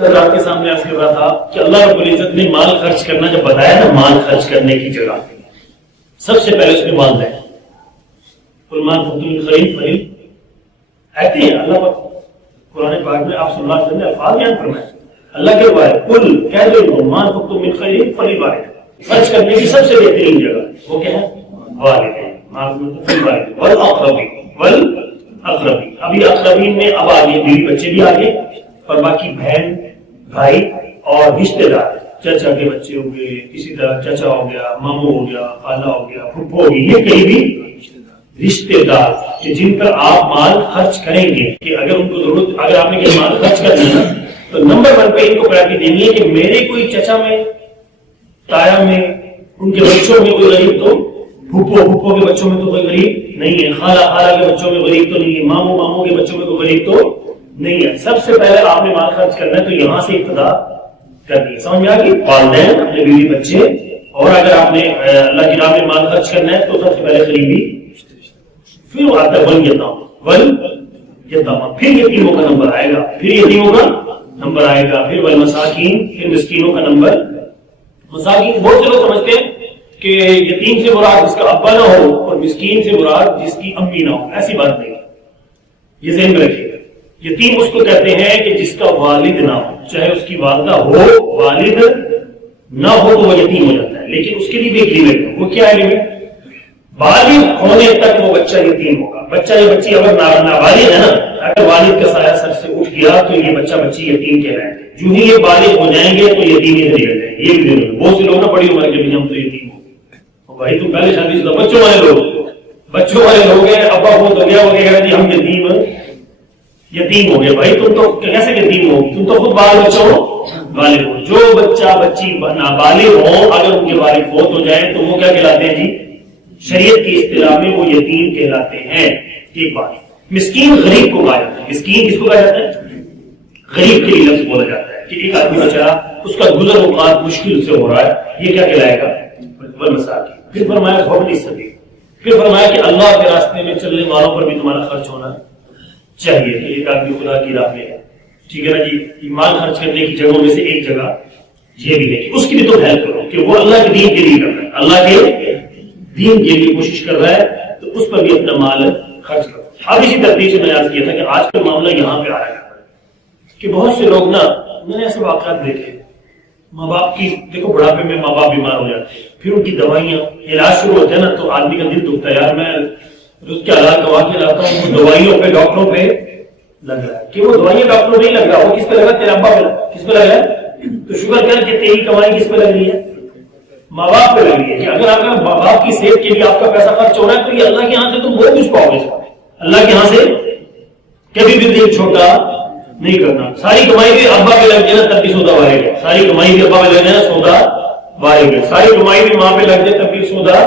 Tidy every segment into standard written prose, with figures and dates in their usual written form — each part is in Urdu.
آپ کے سامنے عرض کر رہا تھا کہ اللہ رب العزت نے مال خرچ کرنا جب بتایا نا، مال خرچ کرنے کی جگہ سب سے پہلے اس میں والدین، قرآن فریل آتے ہیں اللہ پر قرآن پاک میں آپ صلی اللہ علیہ وسلم نے الفاظ بیان فرمائے، اللہ کے بارے کل کہہ دو مان فقتم من خیر فللوالدین، خرچ کرنے کی سب سے بہترین جگہ وہ کیا ہے؟ والدین، والاقربین، ابھی اقربین میں اب آگے بیوی بچے بھی آگے، اور باقی بہن بھائی اور رشتے دار، چچا کے بچے ہو گئے، اسی طرح چچا ہو گیا، ماموں ہو گیا، خالہ ہو گیا، پھپھو ہوگی، یہ کہیں بھی رشتے دار کہ جن پر آپ مال خرچ کریں گے، کہ اگر ان کو ضرورت، اگر آپ نے مال خرچ کرنا ہے تو نمبر 1 پہ ان کو پراٹی دینی ہے کہ میرے کوئی چچا میں، تایا میں، ان کے بچوں میں کوئی غریب تو، پھپھو کے بچوں میں تو کوئی غریب نہیں ہے، خالہ کے بچوں میں غریب تو نہیں ہے، ماموں کے بچوں میں کوئی غریب تو نہیں ہے۔ سب سے پہلے آپ نے مال خرچ کرنا ہے تو یہاں سے ابتدا کرنی ہے، سمجھ میں آ گئی؟ والدین، اپنے بیوی بچے، اور اگر آپ نے اللہ کی راہ میں مال خرچ کرنا ہے تو سب سے پہلے قریبی، پھر آتا ہے یتامہ، پھر یتیموں کا نمبر آئے گا، پھر یتیموں کا نمبر آئے گا، پھر والمساکین، پھر مسکینوں کا نمبر۔ مساکین بہت سے لوگ سمجھتے ہیں کہ یتیم سے مراد جس کا ابا نہ ہو اور مسکین سے مراد جس کی امی نہ ہو، ایسی بات نہیں، یہ ذہن میں رکھیے گا۔ یتیم اس کو کہتے ہیں کہ جس کا والد نہ ہو، چاہے اس کی والدہ ہو، والد نہ ہو تو وہ یتیم ہو جاتا ہے، لیکن اس کے لیے بھی ایک لیمٹ ہے، وہ کیا ہے لیمٹ؟ بالغ ہونے تک وہ بچہ یتیم ہوگا۔ بچہ یا بچی اگر نابالغ ہے نا، اگر والد کا سایہ سر سے اٹھ گیا تو یہ بچہ بچی یتیم کہلائیں گے، جو ہی یہ بالغ ہو جائیں گے تو یتیمی سے نکل جائیں گے۔ یہ بھی ضرور ہے، بہت سے لوگ نا بڑی عمر کے بھی ہم تو یتیم ہو گئے، بھائی تم پہلے شادی شدہ بچوں والے لوگ ہیں، ابا بہت ہو گیا وہ کہہ رہے تھے ہم یتیم ہو گئے۔ بھائی تم تو کیسے یتیم ہو، تم تو خود بال بچہ ہو، بالغ ہو۔ جو بچہ بچی نابالغ ہو اگر ان کے والد فوت ہو جائیں تو وہ کیا کہلاتے ہیں جی؟ شریعت کی اصطلاح میں وہ یتیم کہلاتے ہیں۔ ایک بات، مسکین غریب کو کہا جاتا ہے، مسکین کس کو کہا جاتا ہے؟ غریب کے لیے لفظ بولا جاتا ہے کہ ایک آدمی بیچارہ اس کا گزر اوقات مشکل سے ہو رہا ہے، یہ کیا کہلائے گا؟ والمساکین۔ پھر فرمایا وابن السبیل، پھر فرمایا کہ اللہ کے راستے میں چلنے والوں پر بھی تمہارا خرچ ہونا چاہیے کہ ایک آدمی خدا کی راہ میں ہے، ٹھیک ہے نا جی؟ مال خرچ کرنے کی جگہوں میں سے ایک جگہ یہ بھی ہے کہ اس کی بھی تو ہیلپ کرو، کہ وہ اللہ کے دین کے لیے کر رہا ہے، اللہ کے دین کے لیے کوشش کر رہا ہے تو اس پر بھی اپنا مال خرچ کرو۔ اب اسی ترتیب سے میں نے عرض کیا تھا کہ آج کا معاملہ یہاں پہ آ رہا ہے کہ بہت سے لوگ نا، میں نے ایسے واقعات دیکھے، ماں باپ کی، دیکھو بڑھاپے میں ماں باپ بیمار ہو جاتے ہیں، پھر ان کی دوائیاں، علاج شروع ہوتے ہیں نا تو آدمی کا دل دکھتا ہے، یار میں اس کے علاج دوا کے لاتا ہوں، وہ دوائیوں پہ ڈاکٹروں پہ لگ رہا ہے، کہ وہ دوائیاں ڈاکٹروں پہ نہیں لگ رہا، وہ کس پہ لگ رہا ہے؟ تیرے ابا پہ، کس پہ لگ رہا ہے؟ تو شکر کر کہ تیری کمائی کس پہ لگ رہی ہے؟ ماں باپ پہ لگ رہی ہے۔ کہ اگر آپ ماں باپ کی صحت کے لیے آپ کا پیسہ خرچ ہو رہا ہے تو یہ اللہ کے یہاں سے تم بہت کچھ پاؤ گے، اللہ کے یہاں سے کبھی بھی دل چھوٹا نہیں کرنا۔ ساری کمائی بھی ابا پہ لگ جائے نا تب بھی سودا وارے گا، ساری کمائی بھی ابا پہ لگ جائے نا سودا وارے گا، ساری کمائی بھی ماں پہ لگ جائے تب بھی سودا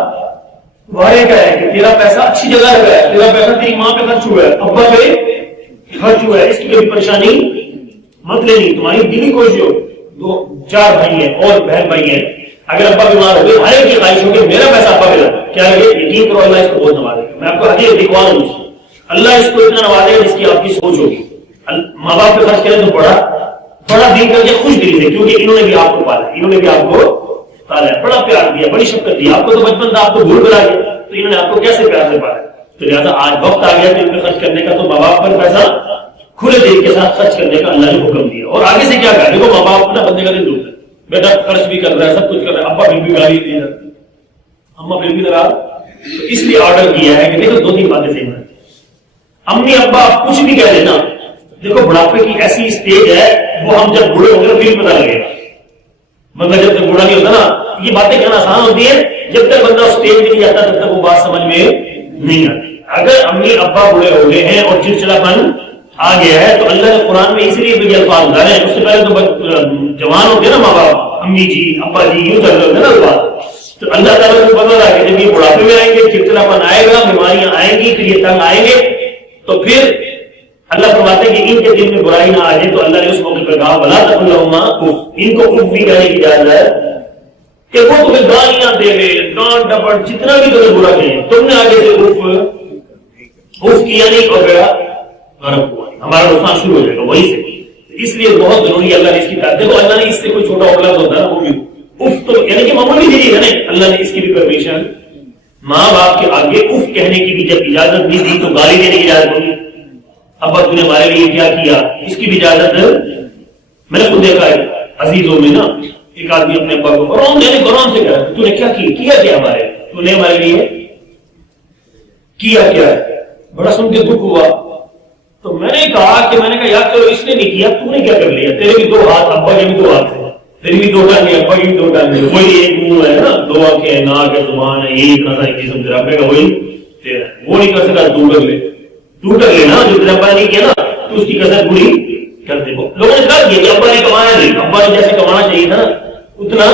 وارے کا ہے کہ تیرا پیسہ اچھی جگہ لگا ہے، تیرا پیسہ تیری ماں پہ خرچ ہوا ہے، ابا پہ خرچ ہوا ہے، اس کی کبھی پریشانی مت لینی، تمہاری دلی کوشش ہو۔ 2-4 بھائی ہیں اور بہن بھائی ہیں، اگر ابا بیمار ہو گئے، ہر ایک کی خواہش ہوگی میرا پیسہ ابا پہ لگا، کیا لگے؟ یقین کرو اللہ اس کو بہت نوازے گا۔ میں آپ کو حدیث دکھوا رہا ہوں، اللہ اس کو اتنا نوازے گا جس کی آپ کی سوچ ہوگی۔ ماں باپ پہ خرچ کریں تو بڑا دل کر کے خوش دلی سے، کیونکہ انہوں نے بھی آپ کو پالا، انہوں نے بھی آپ کو پالا ہے، بڑا پیار دیا، بڑی شفقت دی، آپ کو تو بچپن تھا، آپ کو بھول بھلا گیا، تو انہوں نے آپ کو کیسے پیار سے پالا، تو لہٰذا آج وقت آ گیا کہ ان پہ خرچ کرنے کا، تو ماں باپ پر پیسہ کھلے دل کے ساتھ خرچ کرنے کا اللہ نے حکم دیا۔ اور آگے سے کیا کہا؟ دیکھو ماں باپ اپنا بندے کا دل دکھتا ہے، بیٹا خرچ بھی کر رہا ہے، سب کچھ کر رہا ہے، ابا پھر بھی گالی دی جاتی، اما پھر بھی ناراض، تو اس لیے آرڈر کیا ہے کہ دیکھو 2-3 باتیں صحیح ہیں، امی ابا آپ کچھ بھی کہہ دینا، دیکھو بڑھاپے کی ایسی اسٹیج ہے، وہ ہم جب بوڑھے ہوں گے پھر پتہ لگے گا، بندہ جب تک بوڑھا نہیں ہوتا نا، یہ باتیں کہنا آسان ہوتی ہے، جب تک بندہ اسٹیج پہ نہیں جاتا تب تک وہ بات سمجھ میں نہیں آتی۔ اگر امی ابا بوڑھے ہو گئے ہیں اور چڑچڑاپن آ گیا ہے تو اللہ نے قرآن میں اس لیے بھی الفاظ ڈالے ہیں، اس سے پہلے تو جوان ہوتے ہیں نا ماں باپ، امی جی ابا جی یوں چل رہے ہوتے ہیں نا بات، تو اللہ تعالیٰ کو پتہ لگا کہ جب یہ بڑھاپے میں آئیں گے، چڑچڑاپن آئے گا، بیماریاں آئیں گی، پھر یہ تنگ آئیں گے، تو پھر اللہ فرماتے ہیں کہ ان کے دل میں برائی نہ آ جائے، تو اللہ نے اس موقع پر کہا وَلَا تَقُل لَهُمَا اُفٍّ، ان کو اف بھی کہنے کی اجازت کہ وہ تمہیں گالیاں دے لے، ڈانٹ ڈپٹ جتنا بھی تمہیں برا کہیں، تم نے آگے سے اف کیا نہیں اور گیا غرق ہوا، ہمارا نقصان شروع ہو جائے گا وہیں سے، اس لیے بہت ضروری ہے اللہ نے اس کی تعریف. دیکھو اللہ نے اس سے کوئی چھوٹا اور لفظ ہوتا ہے وہ بھی اف تو یعنی کہ معمولی سی چیز ہے نا, اللہ نے اس کی بھی پرمیشن. ماں باپ کے آگے اف کہنے کی بھی جب اجازت نہیں دی تو گالی دینے کی اجازت ہوگی. ابا تو نے ہمارے لیے کیا کیا, اس کی بھی اجازت. میں نے خود دیکھا ہے عزیزوں میں نا, ایک آدمی اپنے ابا کو قرآن سے کہا تو نے کیا کیا ہمارے, تو نے ہمارے لیے کیا ہے. بڑا سن کے دکھ ہوا. تو میں نے کہا یار چلو اس نے نہیں کیا, تو نے کیا کر لیا, تیرے بھی 2 ہاتھ, ابا کے بھی 2 ہاتھ ہیں, تیری بھی 2 ٹانگیں, ابا کی بھی 2 ٹانگیں, وہی ایک منہ ہے نا, 2 آنکھیں, ناک ہے, زبان ہے, ایک اتنا ساری جسم تیرا ابے کا وہی تیرا, وہ نہیں کر سکا, تو کر لے نا, جو تیرا ابا نے کیا نا تو اس کی کسر پوری کر دے. لوگوں نے کہا کہ ابا نے کمایا نہیں, ابا نے جیسے کمانا چاہیے تھا نا اتنا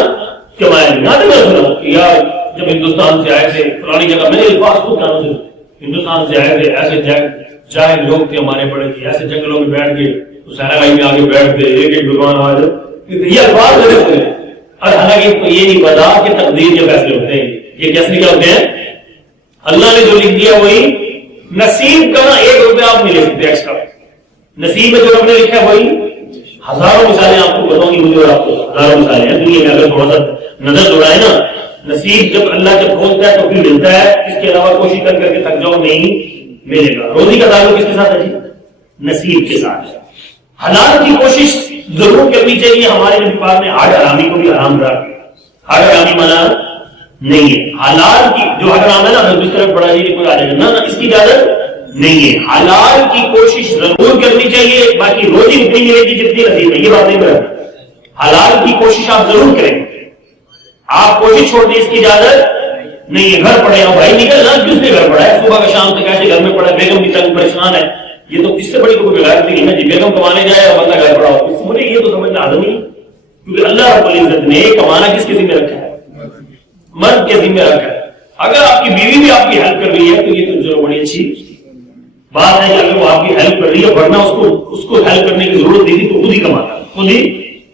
کمایا نہیں. یہاں تک میں سنا کہ یار جب ہندوستان سے آئے تھے پرانی جگہ, میں نے الفاظ کو کہنا سے ہندوستان سے آئے تھے, ایسے جاہل لوگ تھے ہمارے بڑے تھے, ایسے جنگلوں میں بیٹھ کے حسین بھائی میں آگے بیٹھتے, ایک دکان آواز, یہ الفاظ ہوتے ہیں. اور حالانکہ کو یہ نہیں پتا کہ تقدیر کے فیصلے ہوتے ہیں, یہ کیسے کیا ہوتے ہیں, اللہ نے جو لکھ دیا وہی نصیب کا. نا 1 روپیہ آپ نہیں لے سکتے ایکسٹرا, نصیب میں جو ہم نے لکھا ہے وہی. ہزاروں مثالیں آپ کو بتاؤں گی, مجھے آپ کو ہزاروں مثالیں ہیں دنیا میں, اگر تھوڑا سا نظر دوڑائے نا. نصیب جب اللہ جب کھولتا ہے تو پھر ملتا ہے, اس کے علاوہ کوشش کر کے تھک جاؤ نہیں ملے گا. روزی کا تعلق کس کے ساتھ ہے جی, نصیب کے ساتھ. حلال کی کوشش ضرور کرنی چاہیے. ہمارے نبی پاک نے ہر حرامی کو بھی حرام کرا دیا. ہر حرامی منع نہیں ہے. حلال کی جو حرام ہے نا, اس طرف بڑا جی کوئی آ جائے گا نا, اس کی اجازت نہیں ہے. حلال کی کوشش ضرور کرنی چاہیے, باقی روزی اتنی ملے گی جتنی نصیب ہے, یہ بات نہیں بڑھتی. حلال کی کوشش آپ ضرور کریں, آپ کوشش چھوڑ دیں اس کی اجازت نہیں ہے. گھر پڑے ہو بھائی نکل نا, جس نے گھر پڑا ہے صبح کا شام تک ایسے گھر میں پڑا, بیگم بھی تنگ پریشان ہے, یہ تو اس سے بڑی کوئی بغیر نہیں ہے جی. بیگم کمانے جائے اور بندہ گھر پڑا ہو, اس مجھے یہ تو سمجھنا آدم ہی, کیونکہ اللہ رب العزت نے کمانا کس کے ذمہ رکھا ہے, مرد کے ذمہ رکھا ہے. اگر آپ کی بیوی بھی آپ کی ہیلپ کر رہی ہے تو یہ تو چلو بڑی اچھی بات ہے کہ اگر وہ آپ کی ہیلپ کر رہی ہے, ورنہ اس کو ہیلپ کرنے کی ضرورت نہیں تھی تو خود ہی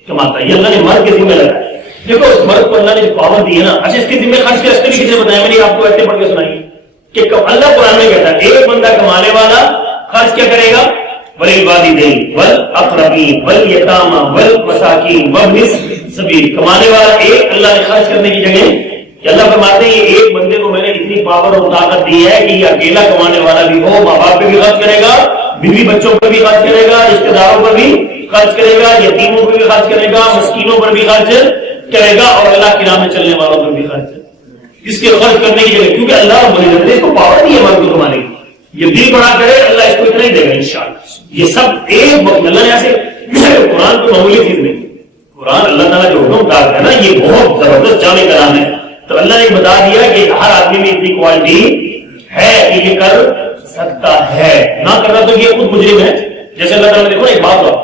کماتا. یہ اللہ نے مرد کے ذمہ رکھا ہے. دیکھو اس مرد کو اللہ نے جو پاور دی ہے نا, اچھا اس کے ذمہ خرچ کیا, اس کے کسی نے بتایا, میں نے آپ کو ایسے پڑھ کے سنائی کہ اللہ قرآن میں کہتا ہے ایک بندہ کمانے والا خرچ کیا کرے گا, وَلِلْوَالِدَيْنِ وَالْأَقْرَبِينَ وَالْيَتَامَى وَالْمَسَاكِينِ وَابْنِ السَّبِيلِ. کمانے والا ایک, اللہ نے خرچ کرنے کی جگہ کہ اللہ فرماتے ہیں یہ ایک بندے کو میں نے اتنی پاور اور طاقت دی ہے کہ یہ اکیلا کمانے والا بھی ہو, ماں باپ پہ بھی خرچ کرے گا, بیوی بچوں پر بھی خرچ کرے گا, رشتے داروں پر بھی خرچ کرے گا, یتیموں پر بھی خرچ کرے گا, مسکینوں پر بھی خرچ کرے گا, اور اللہ کی راہ میں چلنے والوں پر بھی خرچ. اس کے خرچ کرنے کی جگہ, کیونکہ اللہ رب العزت نے اس کو پاور دی ہے مرد کو کمانے کی. یہ دل بڑا کرے اللہ اس کو اتنا ہی دے گا انشاءاللہ. یہ سب ایک وقت اللہ نے ایسے, قرآن کو معمولی چیز نہیں, قرآن اللہ تعالیٰ جو حکم اتارتا ہے نا یہ بہت زبردست جامع کلام ہے. تو اللہ نے بتا دیا کہ ہر آدمی میں اتنی کوالٹی ہے کہ یہ کر سکتا ہے, نہ کرنا تو یہ خود مجرم ہے. جیسے اللہ تعالیٰ نے دیکھو ایک بات ہوا,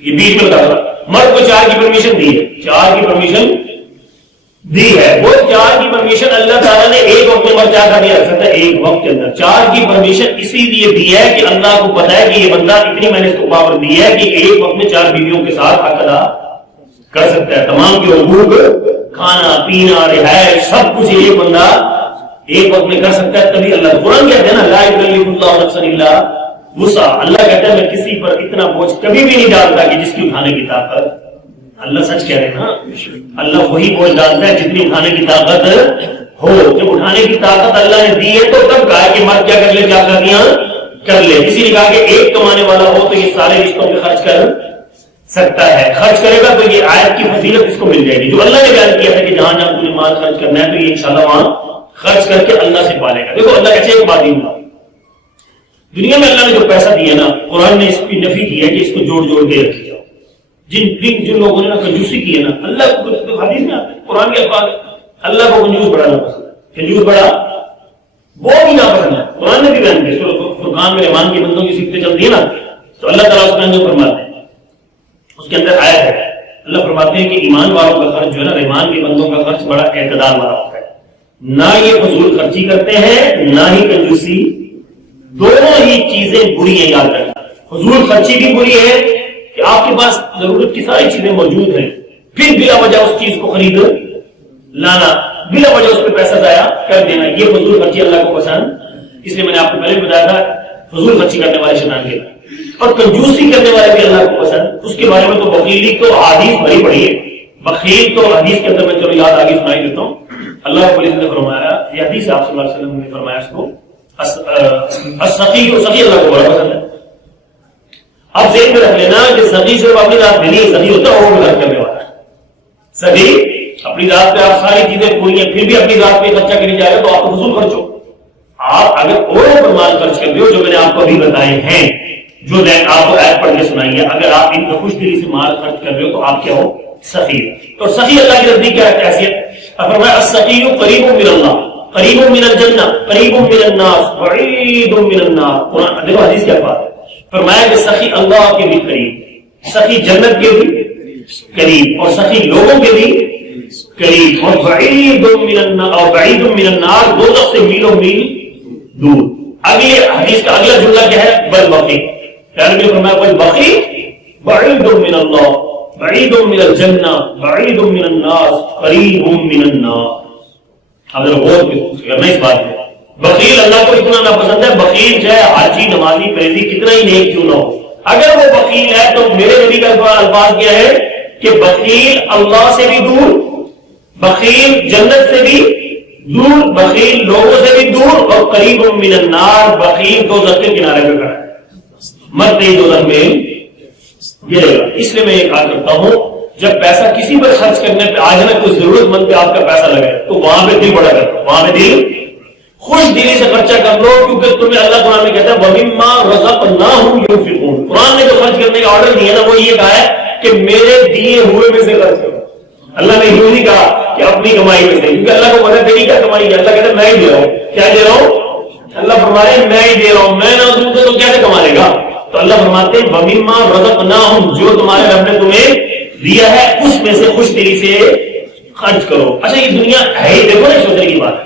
یہ بیچ میں بتا رہا, مرد کو 4 کی پرمیشن دی ہے, 4 کی پرمیشن دی ہے. وہ 4 کی پرمیشن اللہ تعالیٰ نے ایک وقت میں 4 کھانے رکھ سکتا ہے, ایک وقت کے اندر 4 کی پرمیشن اسی لیے دی ہے کہ اللہ کو پتا ہے کہ یہ بندہ اتنی میں نے اس کو پاور دی ہے کہ ایک وقت میں 4 بیویوں کے ساتھ حق ادا کر سکتا ہے. تمام کے حقوق, کھانا پینا, رہائش, سب کچھ ایک بندہ ایک وقت میں کر سکتا ہے. تبھی اللہ قرآن کہتے ہیں نا, لا یکلف اللہ نفسا الا وسعها. اللہ کہتا ہے میں کسی پر اتنا بوجھ کبھی بھی نہیں ڈالتا کہ جس کی اٹھانے کی طاقت. اللہ سچ کہہ رہے ہیں نا, اللہ وہی بوجھ ڈالتا ہے جتنی اٹھانے کی طاقت ہو. جب اٹھانے کی طاقت اللہ نے دی ہے تو تب کہا کہ مرد کیا کر لے, 4 شادیاں کر لے. اسی نے کہا کہ ایک کمانے والا ہو تو یہ سارے رشتوں پہ خرچ کر سکتا ہے. خرچ کرے گا تو یہ آیت کی فضیلت اس کو مل جائے گی جو اللہ نے بیان کیا تھا کہ جہاں جہاں تمہیں مال خرچ کرنا ہے تو یہ انشاءاللہ وہاں خرچ کر کے اللہ سے پالے گا. دیکھو اللہ کیسے ایک بات ہی ہوا, دنیا میں اللہ نے جو پیسہ دیا نا, قرآن نے اس کی نفی کی ہے کہ اس کو جوڑ جوڑ کے رکھی جاؤ. جن لوگوں نے نا کنجوسی کی ہے نا, اللہ کو حدیث میں آتا ہے, قرآن کے الفاظ, اللہ کو کنجوس بڑا نہ پسند ہے, کنجوس بڑا وہ بھی نہ پسند ہے. قرآن نے بھی بیان کیا, فرقان میں ایمان کے بندوں کی صفتیں چلتی ہے نا, تو اللہ تعالیٰ اس میں اندر فرماتے ہیں, اس کے اندر آیت ہے, اللہ فرماتے ہیں کہ ایمان والوں کا خرچ جو ہے نا, ایمان کے بندوں کا خرچ بڑا اعتدال والا ہوتا ہے. نہ یہ فضول خرچی کرتے ہیں نہ ہی کنجوسی, دونوں ہی چیزیں بری ہیں. یاد رکھنا, فضول خرچی بھی بری ہے کہ آپ کے پاس ضرورت کی ساری چیزیں موجود ہیں, پھر بلا وجہ اس چیز کو خرید لانا, بلا وجہ اس پہ پیسہ ضائع کر دینا, یہ فضول خرچی اللہ کو پسند. اس لیے میں نے آپ کو پہلے بتایا تھا فضول خرچی کرنے والے شیطان کے اور کنجوسی کرنے والے بھی اللہ کو پسند. اس کے بارے میں تو بخیلی تو حدیث بڑی پڑی ہے. بخیل تو حدیث کے اندر میں چلو یاد آگے سنائی دیتا ہوں. اللہ رب العزت نے فرمایا, یہ حدیث آپ صلی اللہ علیہ وسلم نے فرمایا اس کو, السخی اللہ کو بڑا پسند ہے. آپ ذہن میں رکھ لینا کہ سخی صرف اپنی ذات میں نہیں, سخی ہوتا ہے اور خرچ کرنے والا. سخی اپنی ذات پہ آپ ساری چیزیں پوری ہیں, پھر بھی اپنی ذات پہ خرچہ کرنے جا رہے تو آپ کو فضول خرچ ہو. آپ اگر اوروں پر مال خرچ کر رہے ہو, جو میں نے آپ کو ابھی بتائے ہیں, جو آپ کو ایپ پڑھ کے سنائی ہے, اگر آپ ان کو خوش دلی سے مال خرچ کر رہے ہو تو آپ کیا ہو, سخی. تو سخی اللہ کی نزدیک کیا حیثیت؟ فرمایا السخی قریب من اللہ, قریب من الجنہ, قریب من الناس, بعید من النار. قرآن دیکھو حدیث کیا بات ہے. فرمایا کہ سخی اللہ کے بھی قریب, سخی جنت کے بھی قریب, اور سخی لوگوں کے بھی قریب, اور بعید من النار, اور بعید من النار, دوزخ سے میلوں میل دور. اگلے حدیث کا اگلا جملہ کیا ہے؟ والبقی. پیارے نبی فرمایا والبقی بعید من اللہ, بعید من الجنہ, بعید من الناس, قریب من النار. اب ذرا غور کرنا اس بات میں. بخیل اللہ کو اتنا ناپسند ہے, بخیل چاہے حاجی نمازی پریزی کتنا ہی نیک کیوں نہ ہو, اگر وہ بخیل ہے تو میرے نبی کا الفاظ کیا ہے کہ بخیل اللہ سے بھی دور, بخیل جنت سے بھی دور, بخیل لوگوں سے بھی دور, اور قریب من النار, بخیل دوزخ کے کنارے پہ کھڑا ہے, مرتے ہی دوزخ میں گرے گا. اس لیے میں یہ کہا کرتا ہوں جب پیسہ کسی پر خرچ کرنے پہ آ جائے, کوئی ضرورت مند پہ آپ کا پیسہ لگے تو وہاں پہ دل بڑا کرو, وہاں پہ دل خوش دلی سے خرچہ کر لو, کیونکہ تمہیں اللہ قرآن میں کہتا ہے وَمِمَّا رَزَقْنَاهُمْ يُنْفِقُونَ. قرآن نے جو خرچ کرنے کا آرڈر دیا نا, وہ یہ کہا ہے کہ میرے دیے ہوئے میں سے خرچ کرو. اللہ نے یوں نہیں کہا کہ اپنی کمائی میں سے, کیونکہ اللہ کو پتا تیری کیا کمائی ہے. اللہ کہتا ہے میں ہی دے رہا ہوں. کیا دے رہا ہوں؟ اللہ فرمائے میں ہی دے رہا ہوں, میں نہ دوں تو کیسے کما لے گا. تو اللہ فرماتے ہیں وَمِمَّا رَزَقْنَاهُمْ, جو تمہارے رب نے تمہیں دیا ہے اس میں سے خوش دلی سے خرچ کرو. اچھا یہ دنیا ہے ہی, دیکھو نا سوچنے کی بات ہے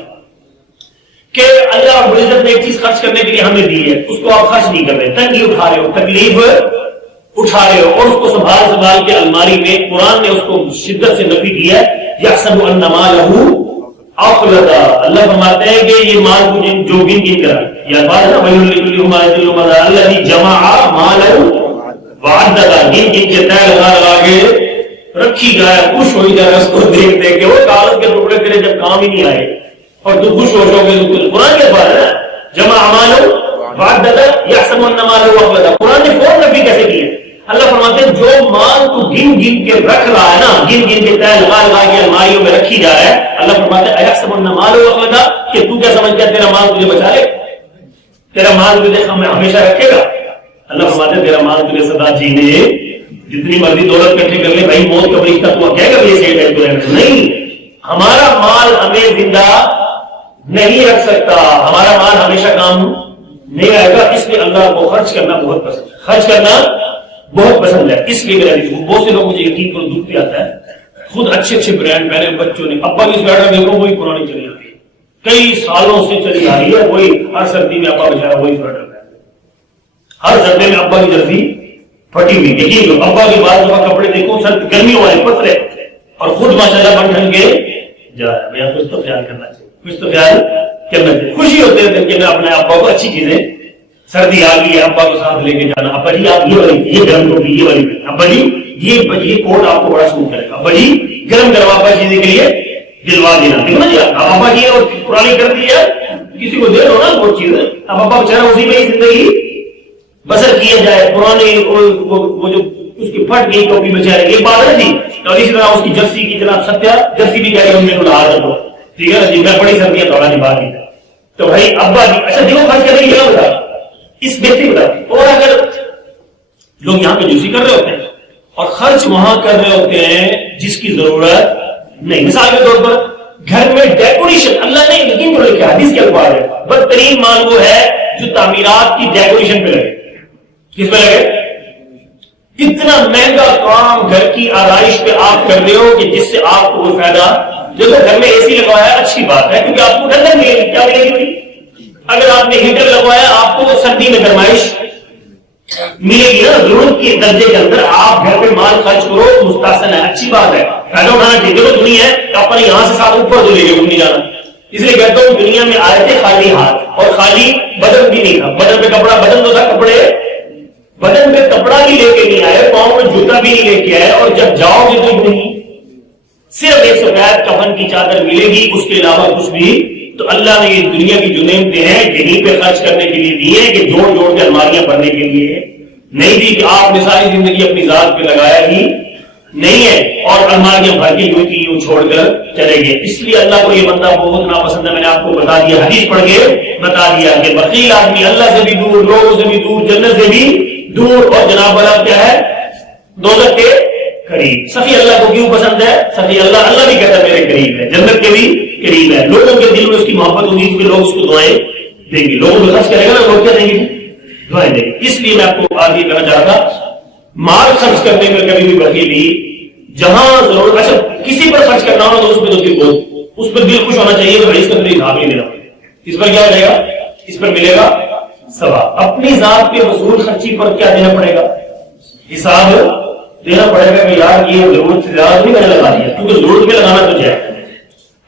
کہ اللہ رب العزت نے ایک چیز خرچ کرنے کے لیے ہمیں دی ہے, اس کو آپ خرچ نہیں کر رہے, تنگی اٹھا رہے ہو, تکلیف اٹھا رہے ہو, اور اس کو سنبھال کے الماری میں. قرآن نے اس کو شدت سے نفی کی ہے. یحسب ان مالہ اخلدا, اللہ فرماتے ہیں کہ یہ مال کو جو گن گن کر, یہ بات ہے نا ویل لکل مال الذی جمع مالہ وعددا, گن گن کے تہ لگا کے رکھی جائے, خوش ہوئی جائے اس کو دیکھ دیکھ کے. وہ کاغذ کے ٹکڑے تیرے جب کام ہی نہیں آئے اور تو خوش ہو گے, قرآن کے بارے ہے جمع مالہ وعددا یحسب ان مالہ اخلدا. قرآن نے فوراً نفی کیسے کی ہے؟ اللہ فرماتے ہیں جو مال تو گن گن کے رکھ رہا ہے نا, گن گن کے تہ لگا کے الماریوں میں رکھی جا رہا ہے, اللہ فرماتے ہیں ایحسب ان مالہ اخلدا, کہ تو کیا سمجھتا ہے تیرا مال تجھے بچا لے, تیرا مال تجھے ہمیشہ رکھے گا. اللہ فرماتے ہیں تیرا مال تجھے سدا جینے, جتنی مرضی دولت اکٹھی کر لے بھائی, موت کا فرشتہ تو کہے گا یہ سیٹ ہے تو نہیں. ہمارا مال ہمیں زندہ نہیں رکھ سکتا, ہمارا مال ہمیشہ کام نہیں آئے گا. اس لیے اللہ کو خرچ کرنا بہت پسند ہے, خرچ کرنا بہت پسند ہے. اس لیے میرا بہت سے لوگ مجھے یقین کرو دکھ بھی آتا ہے, خود اچھے اچھے برانڈ پہنے بچوں نے, ابا کی سویٹر دیکھو وہی پرانی چلی آ رہی ہے, کئی سالوں سے چلی آ رہی ہے, وہی ہر سردی میں ابا بچارا وہی سویٹر پہنتے, ہر سردی میں ابا کی جرسی پھٹی ہوئی. یقین کرو ابا کی بعض دفعہ کپڑے دیکھو سرد گرمیوں والے پتلے, اور خود ماشاءاللہ بن ٹھن کے جا رہا ہے. کچھ تو خیال کرنا چاہیے, کچھ تو خیال کرنا چاہیے. خوشی ہوتے ہیں کہ میں اپنے ابا کو اچھی چیزیں, سردی آ گئی ہے ابا کو ساتھ لے کے جانا, ابا جی آپ یہ والی, یہ گرم ٹوپی یہ والی, ابا جی یہ کوٹ آپ کو بڑا سوٹ کرے گا, ابا جی گرم گرم ابا چیزیں کے لیے دلوا دینا. دیکھو نا جی ابا جی اور پرانی کر دی ہے, کسی کو دے دو نا وہ چیز, اب ابا بچارا اسی میں ہی زندگی بسر کیا جائے. پرانے وہ جو اس کی پھٹ گئی ٹوپی بچارے ایک بات ہے جی, اور اسی طرح اس کی جرسی کی جناب ستیا جرسی بھی کہہ رہی ہے میرے لحاظ دو, ٹھیک ہے جی, میں بڑی سردیاں توڑا نہیں بات نہیں. تو بھائی ابا جی اچھا دیکھو خرچ کریں گے یہ بتا, اس بہتری بتا. اور اگر لوگ یہاں پہ جوسی کر رہے ہوتے ہیں اور خرچ وہاں کر رہے ہوتے ہیں جس کی ضرورت نہیں, مثال کے طور پر گھر میں ڈیکوریشن, اللہ نے یقین کرو کہ حدیث کے الفاظ ہے, بدترین مال وہ ہے جو تعمیرات کی ڈیکوریشن پہ لگے. کس پہ لگے؟ اتنا مہنگا کام گھر کی آرائش پہ آپ کر رہے ہو کہ جس سے آپ کو کوئی فائدہ, جب گھر میں اے سی لگوایا اچھی بات ہے کیونکہ آپ کو ٹھنڈک ملے گی, کیا ملے گی. اگر آپ نے ہیٹر لگوایا آپ کو سردی میں گرمائش ملے گی نا, ضرورت کے درجے کے اندر آپ گھر پہ مال خرچ کرو, مستحسن ہے, اچھی بات ہے, فائدہ اٹھانا چاہیے. دیکھو دنیا ہے اپنے یہاں سے ساتھ اوپر تو لے کے نہیں جانا, اس لیے کہتا ہوں دنیا میں آئے تھے خالی ہاتھ, اور خالی بدن بھی نہیں تھا, بدن پہ کپڑا بدن تو تھا, کپڑے بدن میں کپڑا بھی لے کے نہیں آئے, پاؤں میں جوتا بھی نہیں لے کے آئے, اور جب جاؤ گے تو نہیں, صرف ایک سفید کفن کی چادر ملے گی, اس کے علاوہ کچھ بھی. تو اللہ نے یہ دنیا کی جو نعمتیں ہیں یہیں پہ خرچ کرنے کے لیے دی ہے, کہ جوڑ جوڑ کے الماریاں بھرنے کے لیے نہیں دی, کہ آپ نے ساری زندگی اپنی ذات پہ لگایا ہی نہیں ہے اور الماریاں بھر کے یوں کی یوں چھوڑ کر چلے گئے. اس لیے اللہ کو یہ بندہ بہت ناپسند ہے. میں نے آپ کو بتا دیا, حدیث پڑھ کے بتا دیا کہ بخیل آدمی اللہ سے بھی دور, لوگوں سے بھی دور, جنت سے بھی دور, اور جناب والا کیا ہے, دوزخ کے قریب. سخی اللہ کو کیوں پسند ہے؟ سخی اللہ بھی کہتا ہے میرے قریب ہے, جنت کے بھی قریب ہے. لوگوں کے دل میں اس کی محبت ہوگی کیونکہ لوگ اس کو دعائیں دیں گے. لوگوں کو خرچ کرے گا نا, لوگ کیا دیں گے؟ دعائیں دیں گے. اس لیے میں آپ کو آج یہ کہنا چاہ رہا تھا, مال خرچ کرنے میں کبھی بھی بخیلی, جہاں ضرور اچھا کسی پر خرچ کرنا ہو تو اس پہ تو دل اس پہ دل خوش ہونا چاہیے, تو اس کا تو حساب نہیں دینا پڑے گا. اس پر کیا ملے گا؟ اس پر ملے گا ثواب. اپنی ذات پہ فضول خرچی پر کیا دینا پڑے گا؟ حساب دینا پڑے گا کہ یار یہ ضرورت سے زیادہ نہیں میں نے لگا دیا, کیونکہ ضرورت میں لگانا تو جائے,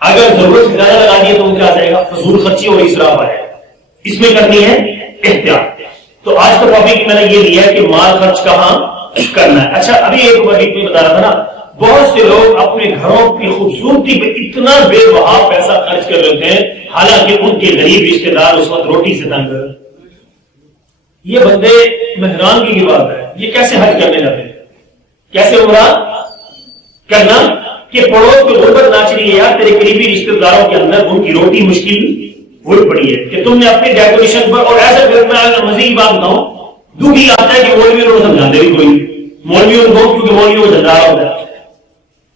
اگر ضرورت سے زیادہ لگا دیا تو وہ کیا آ جائے گا؟ فضول خرچی اور اسراف آئے گا. اس میں کرنی ہے احتیاط. تو آج کا ٹاپک میں نے یہ لیا ہے کہ مال خرچ کہاں کرنا ہے. اچھا ابھی ایک ٹاپک میں بتا رہا تھا نا, بہت سے لوگ اپنے گھروں کی خوبصورتی پہ اتنا بے بہا پیسہ خرچ کر لیتے ہیں, حالانکہ ان کے غریب رشتے دار اس وقت روٹی سے تنگ. یہ بندے مہربان کی بات ہے, یہ کیسے حج کرنے جاتے ہیں, کیسے عمرہ کرنا کہ پڑوس کی غربت ناچ رہی ہے یار, تیرے قریبی رشتے داروں کے اندر ان کی روٹی مشکل ہوئی پڑی ہے کہ تم نے اپنے ڈیکوریشن پر. اور ایسا میں مزید بات بتاؤں, دکھ ہی آتا ہے کہ مولوی لوگ سمجھاتے بھی کوئی مولویوں کو, کیونکہ مولویوں کو جھنڈا ہوتا ہے.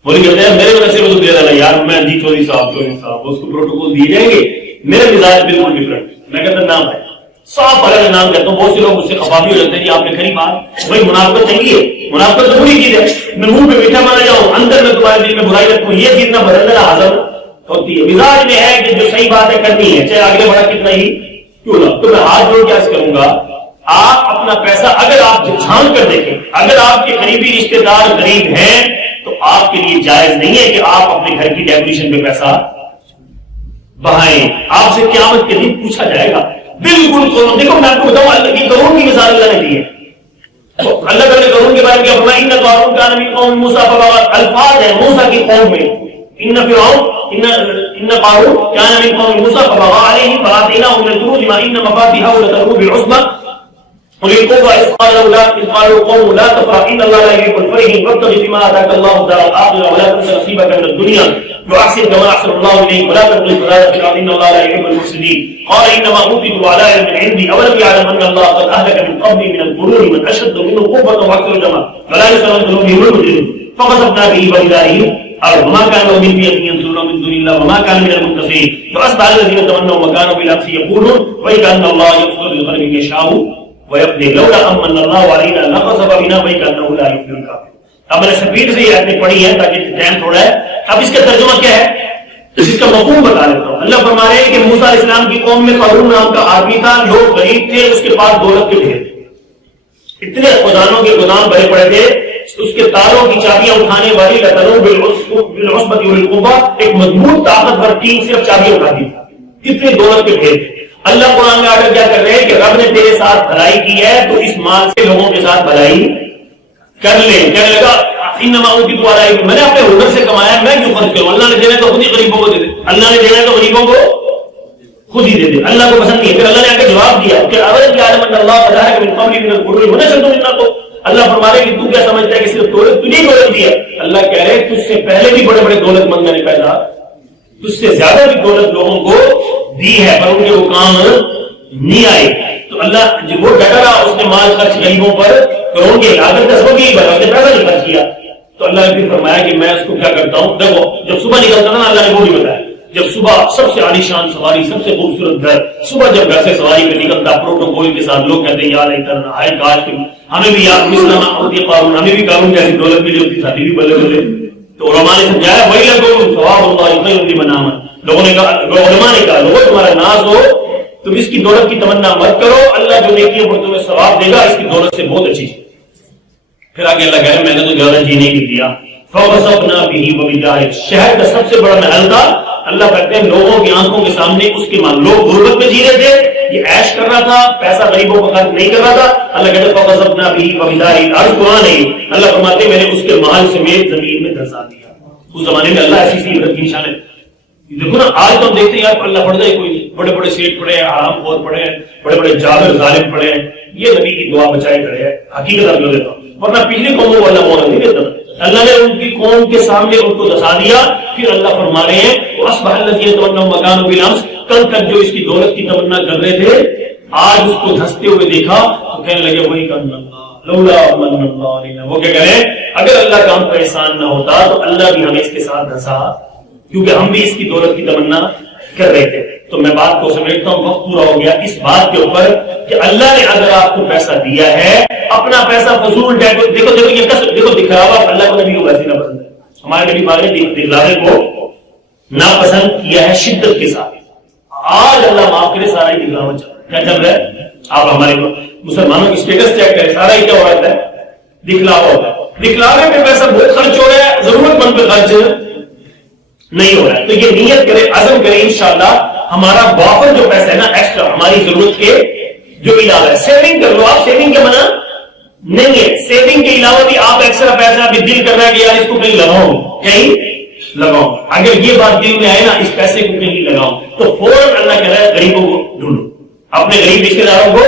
مولوی کہتے ہیں میرے وجہ سے وہ تو دے رہا یار, میں جی چودھری صاحب اس کو پروٹوکول دیے جائیں گے, میرے مزاج بالکل ڈفرنٹ. میں کہتا نام ہے صاف الگ نام کہتا ہوں. بہت سے لوگ اس سے خفا بھی ہو جاتے ہیں کہ آپ نے کھری بات, بھائی منافقت چاہیے, منافقت تو بری چیز ہے. میں منہ پہ میٹھا مانا جاؤں, اندر میں تمہارے دل میں برائی رکھوں, یہ چیز نہ بدلنا حاضر ہوتی ہے. مزاج میں ہے کہ جو صحیح بات ہے کرنی ہے, چاہے آگے بڑھا کتنا ہی کیوں نہ. تو میں ہاتھ جوڑ کے عرض کروں گا, آپ اپنا پیسہ اگر آپ جھان کر دیکھیں, اگر آپ کے قریبی رشتے دار غریب ہیں تو آپ کے لیے جائز نہیں ہے کہ آپ اپنے گھر کی ڈیکوریشن پہ پیسہ بہائیں. آپ سے قیامت کے دن پوچھا جائے گا. بالکل دیکھو میں آپ کو بتاؤں, اللہ کی قارون کی مثال اللہ نے دی ہے. تو اللہ تعالیٰ نے قارون کے بارے میں کیا فرمایا, ان قارون کان من قوم موسیٰ فبغى. الفاظ ہے موسیٰ کی قوم میں, ان قارون کان من قوم موسیٰ فبغى عليهم فآتيناه من الكنوز ما ان مفاتيحه لتنوء بالعصبة وللقوة إذ قالوا قوم لا تفرح إن الله لا يحب الفرحين وابتغ فيما آتاك الله الدار الآخرة ولا تنس نصيبك من الدنيا وأحسن كما أحسن الله إليك ولا تبغ الفساد في الأرض إن الله لا يحب المفسدين. قال إنما أوتيته على علم عندي أولم يعلم أن الله قد أهلك من قبلي من القرون من أشد منه قوة وأكثر جمعا فلا يسأل عن ذنوبهم المجرمون فخسفنا به وبداره وما كان له من فئة ينصرونه من دون الله وما كان من المنتصرين فأصبح الذين تمنوا مكانه بالأمس يقولون ويكأن الله يبسط الرزق لمن يشاء ويقدر لولا أمن الله علينا لخسف بنا ويكأنه لا يفلح الكافرون. اب میں نے سپیڈ سے یہ آیتیں پڑھی ہیں تاکہ ٹائم تھوڑا ہے. اب اس کا ترجمہ کیا ہے, اس کا مفہوم بتا دیتا ہوں. اللہ فرما رہے ہیں کہ موسیٰ علیہ السلام کی قوم میں قارون نام کا آدمی تھا, لوگ غریب تھے, اس کے پاس دولت کے ڈھیر تھے, اتنے خزانوں کے گودام بھرے پڑے تھے, اس کے تالوں کی چابیاں اٹھانے والی لتنوء بالعصبة والقوة, ایک مضبوط طاقتور ٹیم صرف چابیاں اٹھاتی تھی, کتنے دولت کے ڈھیر تھے. اللہ قرآن میں آڈر کیا کر رہے ہیں کہ رب نے تیرے ساتھ بھلائی کی ہے تو اس مال سے لوگوں کے ساتھ بھلائی کر لے. کہنے لگا انما اوتیتہ علی علم, میں نے اپنے ہنر سے کمایا, میں کیوں خرچ کروں, اللہ نے دینا تو خود ہی غریبوں کو دے دے, اللہ نے دینا تو غریبوں کو خود ہی دے دے, اللہ کو پسند نہیں ہے. پھر اللہ نے آ کے جواب دیا کہ اولم یعلم ان اللہ قد اهلك من قبل من القرون من اشد منا قوة. اللہ فرما رہے کہ تو کیا سمجھتا ہے کہ صرف دولت تجھے دولت دی ہے. اللہ کہہ رہے تجھ سے پہلے بھی بڑے بڑے دولت مند میں نے پیدا, تجھ سے زیادہ بھی دولت لوگوں کو دی ہے, پر ان کے وہ کام نہیں آئے. تو اللہ جو وہ ڈٹا رہا, اس نے مال خرچ غریبوں پر کروڑوں کے لاگت کا سبب یہی بنا, اس نے پیسہ نہیں خرچ کیا. تو اللہ نے پھر فرمایا کہ میں اس کو کیا کرتا ہوں, دیکھو جب صبح نکلتا تھا نا, اللہ نے وہ نہیں بتایا, جب صبح سب سے عالی شان سواری, سب سے خوبصورت گھر, صبح جب گھر سے سواری پہ نکلتا پروٹوکول کے ساتھ, لوگ کہتے ہیں یار اتنا ہے کاش ہمیں بھی یار مثلا قارون, ہمیں بھی قارون جیسی دولت ملی ہوتی, ساتھی بھی بلے بلے. تو علماء نے سمجھایا وہی لگو ثواب اللہ خیر لمن آمن. لوگوں نے کہا, علماء نے کہا لوگوں تمہارا ناز ہو, تم اس کی دولت کی تمنا مت کرو, اللہ جو نیکیوں پر تمہیں ثواب دے گا اس کی دولت سے بہت اچھی. پھر آگے اللہ کہہ رہے میں نے تو زیادہ جینے کی دیا. فوسطنا به وبداره, شہر کا سب سے بڑا محل تھا, اللہ کہتے ہیں لوگوں کی آنکھوں کے سامنے اس کے مال، لوگ غربت میں جی رہے تھے، یہ عیش کر رہا تھا، پیسہ غریبوں کو خرچ نہیں کر رہا تھا، اللہ کہتے ہیں فَقَذَفْنَا بِهِ وَبِدَارِهِ الْأَرْضِ قرآن ہے، اللہ فرماتے ہیں میں نے اس کے مال سمیت زمین میں دھسا دیا۔ اس زمانے میں اللہ ایسی سی عبرت کی نشان ہے۔ دیکھو نا آج تو ہم دیکھتے ہیں یار اللہ پڑھ جائے کوئی نہیں، بڑے بڑے سیٹ پڑے ہیں، حرام خور پڑے ہیں، بڑے بڑے جابر ظالم پڑے ہیں، یہ نبی کی دعا بچائے کھڑے ہیں، حقیقت آپ لوگ دیتا ہوں، ورنہ پچھلی قوموں کو اللہ مولا نہیں دیتا، اللہ نے ان کی قوم کے سامنے ان کو دسا دیا۔ پھر اللہ فرما رہے ہیں وَأَصْبَحَ الَّذِينَ تَمَنَّوْا مَكَانَهُ بِالْأَمْسِ، کل تک جو اس کی دولت کی تمنا کر رہے تھے آج اس کو دھستے ہوئے دیکھا تو کہنے لگے وہی کن اللہ لولا من اللہ علینا، وہ کیا کہیں اگر اللہ کا ہم پر احسان نہ ہوتا تو اللہ بھی ہمیں اس کے ساتھ دھسا، کیونکہ ہم بھی اس کی دولت کی تمنا کر رہے تھے۔ تو میں بات کو سمیٹتا ہوں، وقت پورا ہو گیا اس بات کے اوپر کہ اللہ نے اگر آپ کو پیسہ دیا ہے، اپنا پیسہ فضول دیکھو دیکھو یہ کس دیکھو دکھاوا اللہ کو نبی کو ویسے نہ پسند ہے، ہمارے نبی پاک نے دکھلاوے کو ناپسند کیا ہے شدت کے ساتھ۔ آج اللہ معاف کرے سارا ہی دکھلاوا چل رہا ہے، کیا چل رہا ہے؟ آپ ہمارے مسلمانوں کی اسٹیٹس چیک کریں، سارا ہی کیا ہو رہا ہے؟ دکھلاوا ہوتا ہے، دکھلاوے پہ پیسہ بہت خرچ ہو رہا ہے، ضرورت مند پہ خرچ نہیں ہو رہا ہے۔ تو یہ نیت کرے، عزم کرے انشاءاللہ ہمارا وافر جو پیسہ ہے نا ایکسٹرا ہماری ضرورت کے جو علاوہ ہے، سیونگ کر لو آپ، سیونگ کا منع نہیں ہے، سیونگ کے علاوہ بھی آپ ایکسٹرا پیسہ بھی دل کر رہا ہے کہ یار اس کو کہیں لگاؤں، کہیں لگاؤں، اگر یہ بات دل میں آئے نا اس پیسے کو کہیں لگاؤں تو فوراً اللہ کہہ رہا ہے غریبوں کو ڈھونڈو، اپنے غریب رشتے داروں کو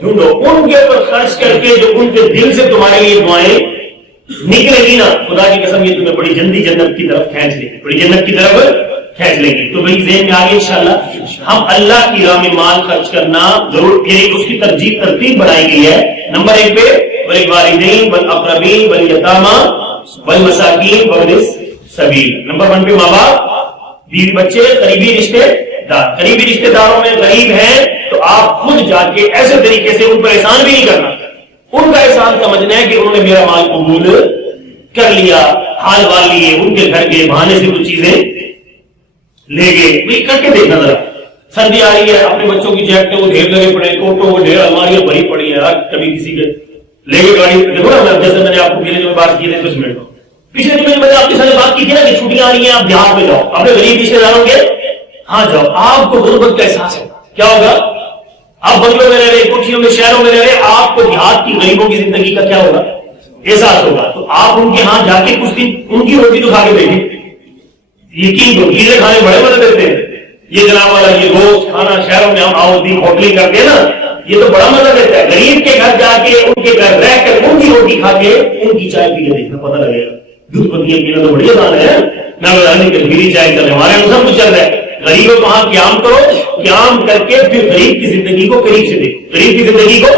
ڈھونڈو، ان کے اوپر خرچ کر کے جو ان کے دل سے تمہارے لیے دعائیں نکلے گی نا، خدا کی قسم یہ تمہیں بڑی جلدی جنت کی طرف کھینچ لے گی، بڑی جنت کی طرف کھینچ لے گی۔ تو بھائی ذہن میں آگے انشاءاللہ ہم اللہ کی راہ میں مال خرچ کرنا ضرور، یعنی اس کی ترتیب بنائی گئی ہے۔ نمبر 1 پہ وَلِلْوَالِدَيْنِ وَالْأَقْرَبِينَ وَالْيَتَامَى وَالْمَسَاكِينِ وَابْنِ السَّبِيلِ۔ نمبر 1 پہ ماں باپ، بیوی بچے، قریبی رشتے دار۔ قریبی رشتے داروں میں غریب ہیں تو آپ خود جا کے ایسے طریقے سے ان پر احسان بھی نہیں کرنا، ان کا احسان سمجھنا ہے کہ انہوں نے میرا مال قبول کر لیا، حال وال لیے، ان کے گھر کے بہانے سے کچھ چیزیں لے گئے، بھائی کر کے دیکھنا ذرا۔ سردی آ رہی ہے، اپنے بچوں کی جیکٹیں وہ ڈھیر لگے پڑے، کوٹوں وہ ڈھیر، الماریاں بھری پڑی ہیں، کبھی کسی کے لے کے گاڑی دیکھو نا، جیسے میں نے آپ کو پہلے جو بات کی تھی اس میں پچھلے دنوں میں آپ کے ساتھ بات کی تھی نا کہ چھٹیاں آ رہی ہیں، آپ دیہات میں جاؤ، اپنے غریب رشتے داروں کے ہاں جاؤ، آپ کو غربت کا احساس ہے، کیا ہوگا؟ آپ بنگلوں میں رہ رہے، کوٹھیوں میں، شہروں میں رہ رہے، آپ کو دیہات کی غریبوں کی زندگی کا کیا ہوگا؟ احساس ہوگا۔ تو آپ ان کے ہاں جا کے کچھ دن ان کی روٹی تو کھا کے دیکھیں، یقین دو چیزیں کھانے بڑے مزے دیتے ہیں، یہ جناب والا یہ گوشت کھانا شہروں میں ہم آؤ دن ہوٹلنگ کرتے ہیں نا، یہ تو بڑا مزہ دیتا ہے۔ غریب کے گھر جا کے ان کے گھر رہ کر ان کی روٹی کھا کے ان کی چائے پی کے دیکھنا، پتہ لگے گا۔ دودھ پتیاں پینا تو بڑی آسان ہے، نہ بتانے کشمیری چائے چل رہے، ہمارے یہاں سب کچھ چل رہا ہے۔ غریبوں کو وہاں قیام کرو، قیام کر کے پھر غریب کی زندگی کو قریب سے دیکھو، غریب کی زندگی کو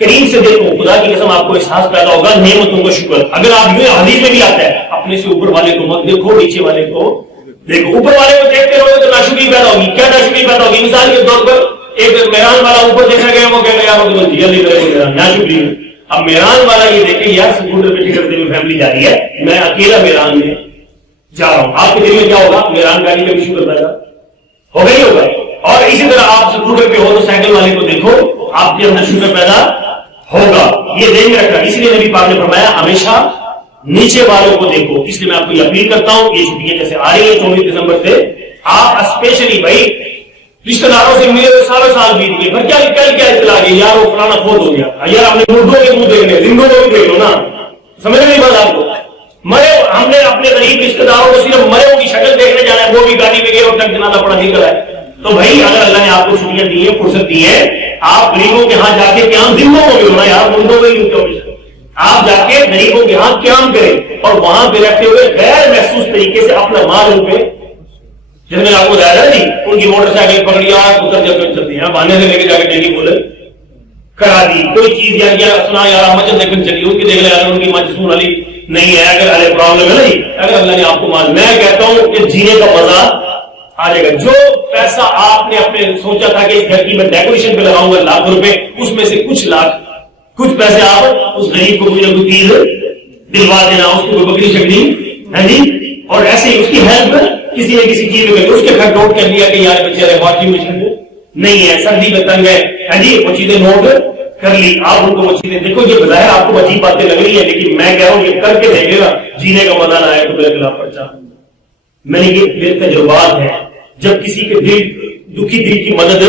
قریب سے دیکھو، خدا کی قسم آپ کو احساس پیدا ہوگا نعمتوں کا شکر۔ اگر آپ یہ حدیث میں بھی آتا ہے اپنے سے اوپر والے کو مت دیکھو، نیچے والے کو دیکھو، اوپر والے کو دیکھتے رہو تو ناشکری پیدا ہوگی۔ کیا ناشکری پیدا ہوگی؟ مثال کے طور پر ایک میران والا اوپر دیکھا گیا، وہ کہہ رہا ہے جلدی کرے ناشکری۔ اب میران والا یہ دیکھے یار سکوٹر پہ ٹکٹ ہوئی فیملی جا رہی ہے، میں اکیلا میران میں جا رہا ہوں، آپ کے دل میں کیا ہوگا؟ میران گاڑی کا بھی شکر پیدا ہوگا ہی ہوگا۔ اور اسی طرح آپ سکوٹر پہ ہو تو سائیکل والے کو دیکھو، آپ کے اندر شکر پیدا ہوگا، یہ ذہن میں رکھنا۔ اس لیے نبی پاک نے فرمایا ہمیشہ نیچے والوں کو دیکھو۔ اس لیے میں آپ کو یہ اپیل کرتا ہوں، یہ چھٹیاں جیسے آ رہی ہیں 24 دسمبر سے، آپ اسپیشلی بھائی رشتہ داروں سے ملے، سالوں سال بیت گئے، پھر کیا اطلاع گئی یار وہ فلانا فوت ہو گیا، یار آپ نے مردوں کے منہ دیکھنے، زندوں کو بھی دیکھ لو نا، سمجھ نہیں بات آپ کو؟ مرے ہم نے اپنے غریب رشتہ داروں کو صرف مرے کی شکل دیکھنے جانا ہے، وہ بھی گاڑی میں گئے اور تک جنازہ پڑا نکل ہے۔ تو بھائی اگر اللہ نے آپ کو چھٹیاں دی ہیں، فرصت دی ہے، آپ غریبوں کے ہاں جا کے قیام، زندوں کو بھی ہونا یار، مردوں کو بھی آپ جا کے غریبوں کے ہاں قیام کریں، اور وہاں پہ رہتے ہوئے غیر محسوس طریقے سے اپنا مال ان پہ، جس میں آپ کو بتایا تھا نہیں، ان کی موٹر سائیکل پکڑی اتر جب چلتی ہے، بہانے سے لے کے جا کے ٹینی بولے کرا دی، کوئی چیز یا سنا یار مسجد دیکھنے چلی، ان کی دیکھ لے ان کی مسجد سن علی نہیں ہے، اگر ارے پرابلم ہے نہیں، اگر اللہ نے آپ کو مال، میں کہتا ہوں کہ جینے کا مزہ آ جائے گا۔ جو پیسہ آپ نے اپنے سوچا تھا کہ اس گھر کی میں ڈیکوریشن پہ لگاؤں گا لاکھ روپے، اس میں سے کچھ پیسے آپ اس غریب کو کوئی نہ کوئی چیز دلوا دینا، اس کو کوئی بکری شکری ہے جی، اور ایسے ہی اس کی ہیلپ کسی نہ کسی چیز میں اس کے گھر نوٹ کر لیا کہ یار بچے واشنگ مشین نہیں ہے، سردی میں تنگ ہے جی، وہ چیزیں نوٹ کر لی، آپ ان کو وہ چیزیں دیکھو، یہ بظاہر آپ کو عجیب باتیں لگ رہی ہے، لیکن میں کہہ رہا ہوں یہ کر کے دیکھے گا، جینے کا مزہ نہ آئے تو میرے خلاف پرچہ میں نے یہ میرے تجربات ہیں، جب کسی کے دکھی دل کی مدد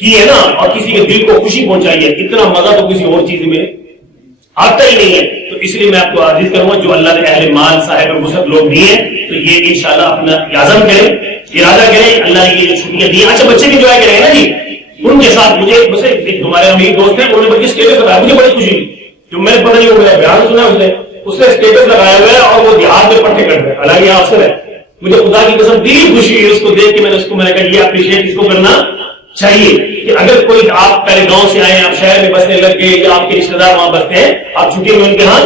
کی ہے نا اور کسی کے دل کو خوشی پہنچائی ہے، اتنا مزہ تو کسی اور چیز میں آتا ہی نہیں ہے. تو اس لیے میں آپ کو عرض کروں گا جو اللہ کے اہل مال صاحب وسعت لوگ نہیں ہیں تو یہ انشاءاللہ اپنا عزم کریں، ارادہ کریں. اللہ نے یہ چھٹیاں دی. اچھا بچے بھی انجوائے کریں نا جی ان کے ساتھ. مجھے تمہارے امیر دوست ہیں، انہوں نے بلکہ اسٹیٹس لگایا، مجھے بڑی خوشی ہوئی. جو میں نے پتہ نہیں ہو گیا بیان سنا اس نے اسٹیٹس لگایا ہوا ہے اور وہ دیہات میں پٹھے کرتے ہیں. حالانکہ یہ افسر ہے. مجھے خدا کی قسم دلی خوشی ہوئی اس کو دیکھ کے. میں نے کہا یہ اپریشیٹ اس کو کرنا چاہیے کہ اگر کوئی آپ پہلے گاؤں سے آئے، آپ شہر میں بسنے لگ گئے یا آپ کے رشتے دار وہاں بستے ہیں، آپ چھٹی میں ان کے ہاں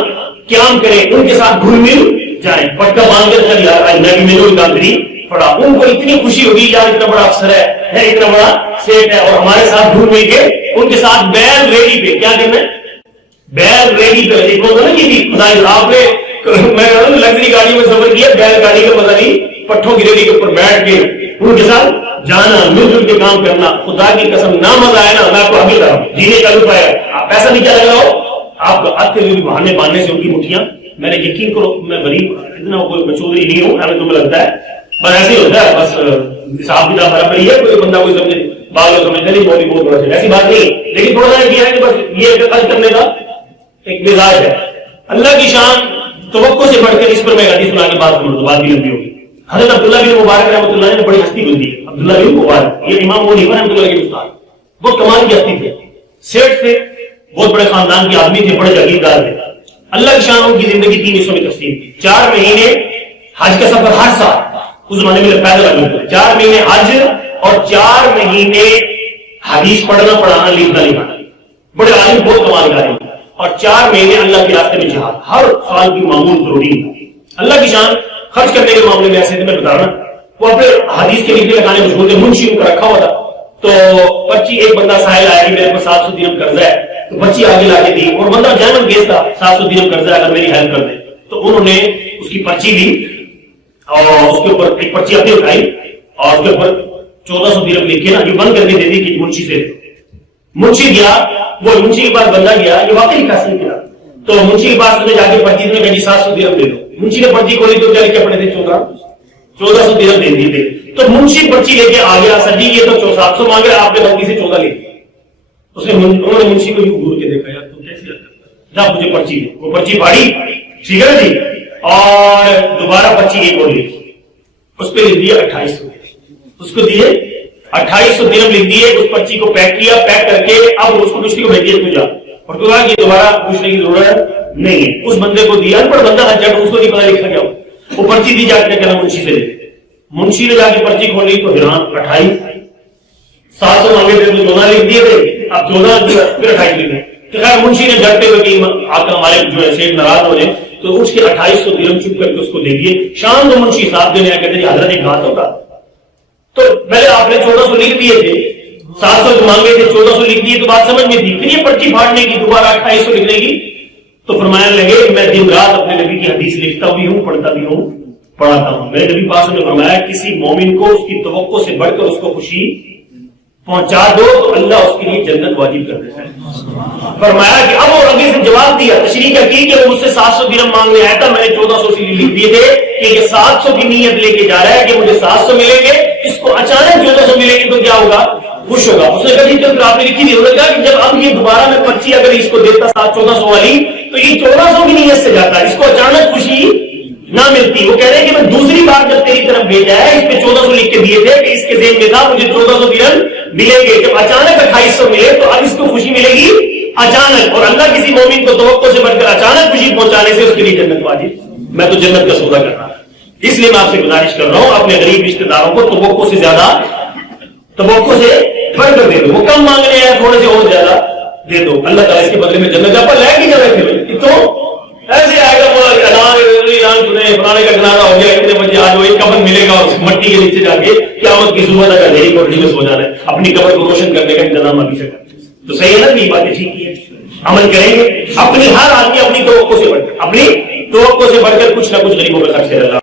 قیام کریں، ان کے ساتھ گھل مل جائیں. پٹکا باندھ کر چل یار میں بھی میرے گاندری پڑا. ان کو اتنی خوشی ہوگی یار اتنا بڑا افسر ہے اتنا بڑا سیٹ ہے اور ہمارے ساتھ گھل مل کے ان کے ساتھ بیل ریڈی پہ کیا کرنا ہے، بیل ریڈی پہ. ایک ہوتا نا کہ آپ نے میں لگژری گاڑی میں سفر کیا، بیل گاڑی کا مزہ نہیں، پٹھوں کی ریڈی کے اوپر بیٹھ کے ان کے ساتھ جانا، مل جل کے کام کرنا. خدا کی قسم نہ مزہ آیا نا اللہ کو آگے کرا جینے کا لطف آیا. آپ پیسہ نہیں کیا لگ رہا ہو آپ اتے بہانے باندھنے سے ان کی مٹھیاں. میں نے یقین کرو میں غریب اتنا کوئی مچودری نہیں ہوں، ہمیں تمہیں لگتا ہے بس ایسے ہی ہوتا ہے، بس حساب کتاب برابری ہے. کوئی بندہ کوئی سمجھے بعض لوگ سمجھتے نہیں بہت ہی بہت بڑا، ایسی بات نہیں. لیکن تھوڑا سا یہ ہے کہ بس یہ خرچ کرنے کا ایک مزاج ہے. اللہ کی شان توقع سے بڑھ کر اس پر میں حدیث سنا کے بات کروں تو بات بھی لمبی ہوگی. حضرت عبداللہ بن مبارک رحمۃ اللہ نے بڑی ہستی بن دی. عبداللہ بن مبارک یہ امام ابو حنیفہ رحمۃ اللہ کے استاد، بہت کمال کی ہستی تھے، سیٹ تھے، بہت بڑے خاندان کے آدمی تھے، بڑے جاگیردار تھے. اللہ کی شان ان کی زندگی 3 حصوں میں تقسیم تھی. 4 مہینے حج کا سفر ہر سال اس زمانے میں پیدل لگے، 4 مہینے حج اور 4 مہینے حدیث پڑھنا پڑھانا لکھنا لکھانا. بڑے عالم بہت کمال کا عالم، اور 4 مہینے اللہ کے راستے میں جہاد ہر سال کی معمول ضروری. اللہ کی شان خرچ کرنے کے معاملے میں ایسے تھے، میں بتا رہا وہ اپنے حدیث کے لکھنے لگانے مشغول تھے. منشی ان کا رکھا ہوا تھا تو پرچی ایک بندہ سائل آیا کہ میرے پاس 700 درہم قرضہ ہے تو پرچی آگے لا کے دی اور بندہ جانم گیس تھا 700 درہم قرضہ اگر میری ہیلپ کر دے. تو انہوں نے اس کی پرچی لی اور اس کے اوپر ایک پرچی اپنی اٹھائی اور اس کے اوپر 1400 درہم لکھ کے نا یہ بند کر کے دے دی کہ منشی سے. منشی گیا، وہ منشی کے پاس بندہ گیا، یہ واقعی کیسے کیا تو منشی کے پاس جا کے پرچی نے کہا 700 درہم دے دو. منشی نے پرچی کھولی تو کیا لکھ کے پڑے تھے 1400 درہم دے دیے تھے. تو منشی پرچی لے کے آ گیا، سر جی یہ تو 700 مانگ رہے آپ نے غلطی سے 14 لے دیا. انہوں نے منشی کو یوں گور کے دیکھا، یار تو کیسے جا مجھے پرچی دے. وہ پرچی پاڑی، ٹھیک ہے جی، اور دوبارہ پرچی ایک اور لکھی، اس پہ لکھ دیا 2800. اس کو دیے 2800 درہم لکھ دیے. اس پرچی کو پیک کیا، پیک کر کے اب اس کو مشتری کو بھیج دیا تو جا، اور تو یہ دوبارہ پوچھنے کی ضرورت نہیں ہے. اس بندے کو دیا، ان پر بندہ جٹ اس کو نہیں پتا لکھا کیا ہو. وہ پرچی دی جا کے کہنا منشی سے لے. منشی نے جا کے پرچی کھولی تو حیران 28 700 مانگے تھے تو 14 لکھ دیے تھے، اب 14 پھر 28 لکھے. تو خیر منشی نے جھٹتے ہوئے کہ آ کر ہمارے جو ہے سیٹ ناراض ہو جائے تو اس کے 2800 درہم چپ کر کے اس کو دے دیے. شام کو منشی صاحب دینے آئے، کہتے ہیں حضرت ایک بات ہوگا تو پہلے آپ نے 1400 لکھ دیے تھے، 700 مانگے تھے، 1400 لکھ دیے تو بات سمجھ میں تھی. پھر یہ پرچی پھاڑنے کی دوبارہ 2800 لکھنے کی تو فرمانے لگے میں دن رات اپنے نبی کی حدیث لکھتا بھی ہوں، پڑھتا بھی ہوں، پڑھاتا ہوں. میرے نبی پاک نے فرمایا کسی مومن کو اس کی توقع سے بڑھ کر اس کو خوشی پہنچا دو تو اللہ اس کے لیے جنت واجب کر دیتا ہے. فرمایا کہ اب وہ آگے سے جواب دیا، تشریح کی کہ وہ مجھ سے 700 درہم مانگنے آیا تھا، میں نے 1400 سے لکھ دیے تھے کہ یہ 700 کی نیت لے کے جا رہا ہے کہ مجھے 700 ملیں گے، اس کو اچانک 1400 ملیں گے تو کیا ہوگا، خوش ہوگا. اس نے کہا جی جب آپ نے لکھی تھی، انہوں نے کہا کہ جب اب یہ دوبارہ میں پرچی اگر اس کو دیتا 1400 والی تو یہ 1400 کی نیت سے جاتا، اس کو اچانک خوشی نہ ملتی. وہ کہہ رہے ہیں کہ میں دوسری بار جب تیری طرف بھیجا ہے اس پہ 1400 لکھ کے دیے تھے کہ اس کے ذہن میں تھا مجھے 1400 درہم ملیں گے، جب اچانک 2800 ملے تو اب اس کو خوشی ملے گی اچانک. اور اللہ کسی مومن کو توقع سے بڑھ کر اچانک خوشی پہنچانے سے اس کے لیے جنت واجب. میں تو جنت کا سودا کر رہا ہوں، اس لیے میں آپ سے گزارش کر رہا ہوں اپنے غریب رشتے داروں کو توقع سے زیادہ توقع سے بڑھ کر دے دو. وہ کم مانگنے ہیں تھوڑے سے اور زیادہ دے دو، اللہ تعالیٰ اس کے بدلے میں جنت کا لے کے جائے گا. تو ایسے آئے گا وہ اعلان سنے فلانے کا جنازہ ہو گیا اتنے بجے آ جاؤ، ایک کفن ملے گا اور مٹی کے نیچے جا کے قیامت کی صبح تک اندھیری کوٹری میں سو جانا ہے، اپنی قبر کو روشن کرنے کا انتظام ابھی سے کریں. تو صحیح ہے نا، یہ باتیں ٹھیک ہے، عمل کریں گے. اپنی ہر آدمی اپنی توقع سے بڑھ کر کچھ نہ کچھ غریبوں کا خرچ کرے گا.